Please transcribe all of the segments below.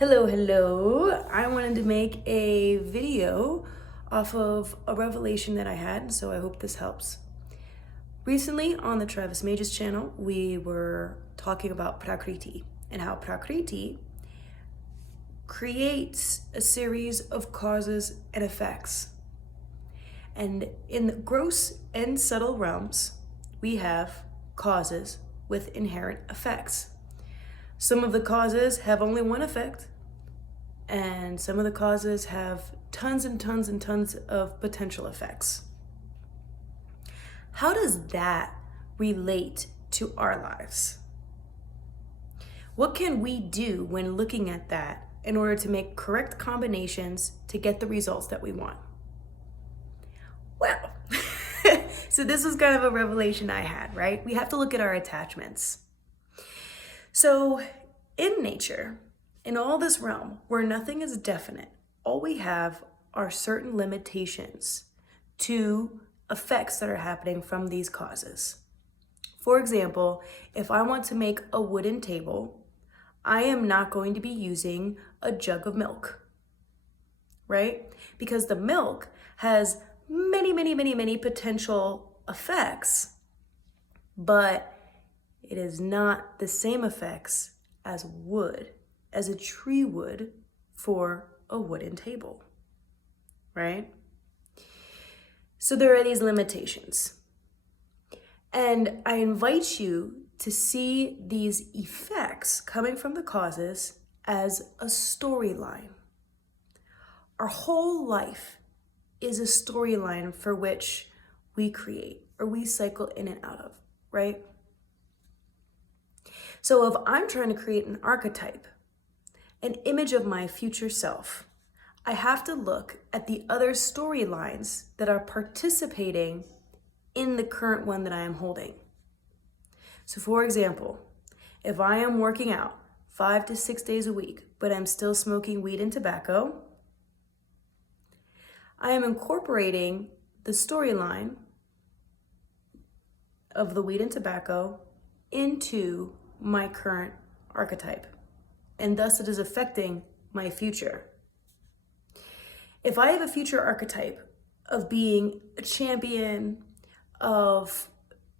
Hello. I wanted to make a video off of a revelation that I had, so I hope this helps. Recently on the Travis Mages channel, we were talking about Prakriti and how Prakriti creates a series of causes and effects. And in the gross and subtle realms, we have causes with inherent effects. Some of the causes have only one effect, and some of the causes have tons and tons and tons of potential effects. How does that relate to our lives? What can we do when looking at that in order to make correct combinations to get the results that we want? Well, so this was kind of a revelation I had, right? We have to look at our attachments. So in nature, in all this realm where nothing is definite, all we have are certain limitations to effects that are happening from these causes. For example, if I want to make a wooden table, I am not going to be using a jug of milk, right? Because the milk has many potential effects, but it is not the same effects as wood, as a tree would for a wooden table, right? So there are these limitations. And I invite you to see these effects coming from the causes as a storyline. Our whole life is a storyline for which we create or we cycle in and out of, right? So if I'm trying to create an archetype, an image of my future self, I have to look at the other storylines that are participating in the current one that I am holding. So for example, if I am working out 5 to 6 days a week, but I'm still smoking weed and tobacco, I am incorporating the storyline of the weed and tobacco into my current archetype, and thus it is affecting my future. If I have a future archetype of being a champion, of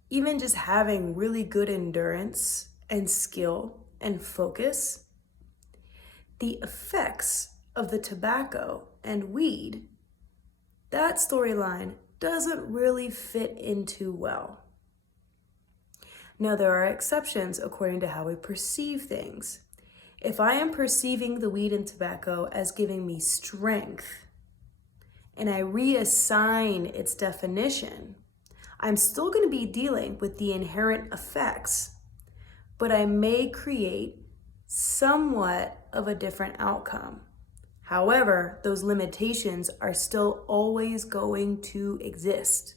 even just having really good endurance and skill and focus, the effects of the tobacco and weed, that storyline doesn't really fit into well. Now, there are exceptions according to how we perceive things. If I am perceiving the weed and tobacco as giving me strength, and I reassign its definition, I'm still going to be dealing with the inherent effects, but I may create somewhat of a different outcome. However, those limitations are still always going to exist.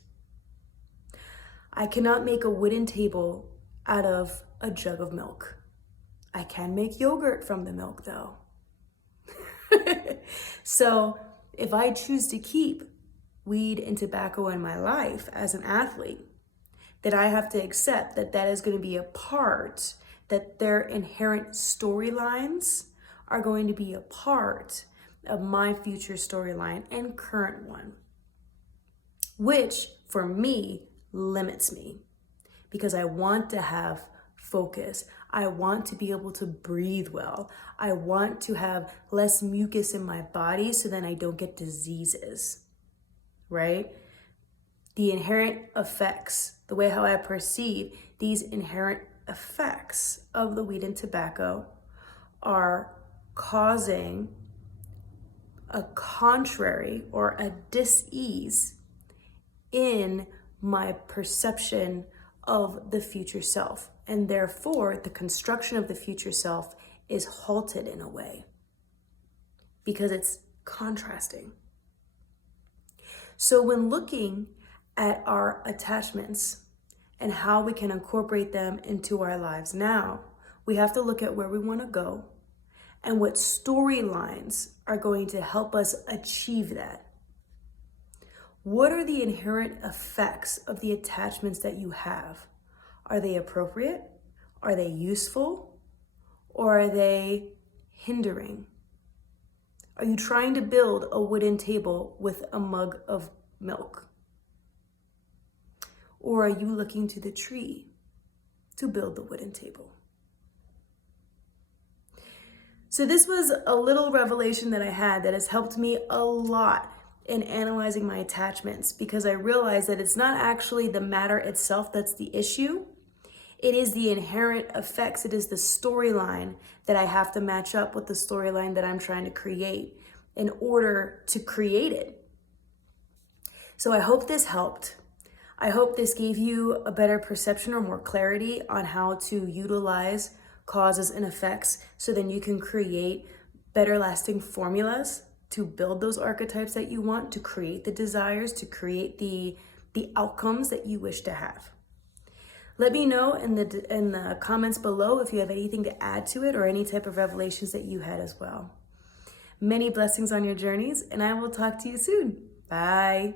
I cannot make a wooden table out of a jug of milk. I can make yogurt from the milk though. So if I choose to keep weed and tobacco in my life as an athlete, then I have to accept that that is going to be a part, that their inherent storylines are going to be a part of my future storyline and current one, which for me limits me because I want to have focus. I want to be able to breathe well. I want to have less mucus in my body so then I don't get diseases, right? The inherent effects, the way how I perceive these inherent effects of the weed and tobacco are causing a contrary or a dis-ease in my perception of the future self. And therefore, the construction of the future self is halted in a way because it's contrasting. So when looking at our attachments and how we can incorporate them into our lives now, we have to look at where we want to go and what storylines are going to help us achieve that. What are the inherent effects of the attachments that you have? Are they appropriate? Are they useful? Or are they hindering? Are you trying to build a wooden table with a mug of milk? Or are you looking to the tree to build the wooden table? So this was a little revelation that I had that has helped me a lot in analyzing my attachments, because I realized that it's not actually the matter itself that's the issue. It is the inherent effects. It is the storyline that I have to match up with the storyline that I'm trying to create in order to create it. So I hope this helped. I hope this gave you a better perception or more clarity on how to utilize causes and effects, so then you can create better lasting formulas to build those archetypes that you want, to create the desires, to create the outcomes that you wish to have. Let me know in the comments below if you have anything to add to it or any type of revelations that you had as well. Many blessings on your journeys, and I will talk to you soon. Bye.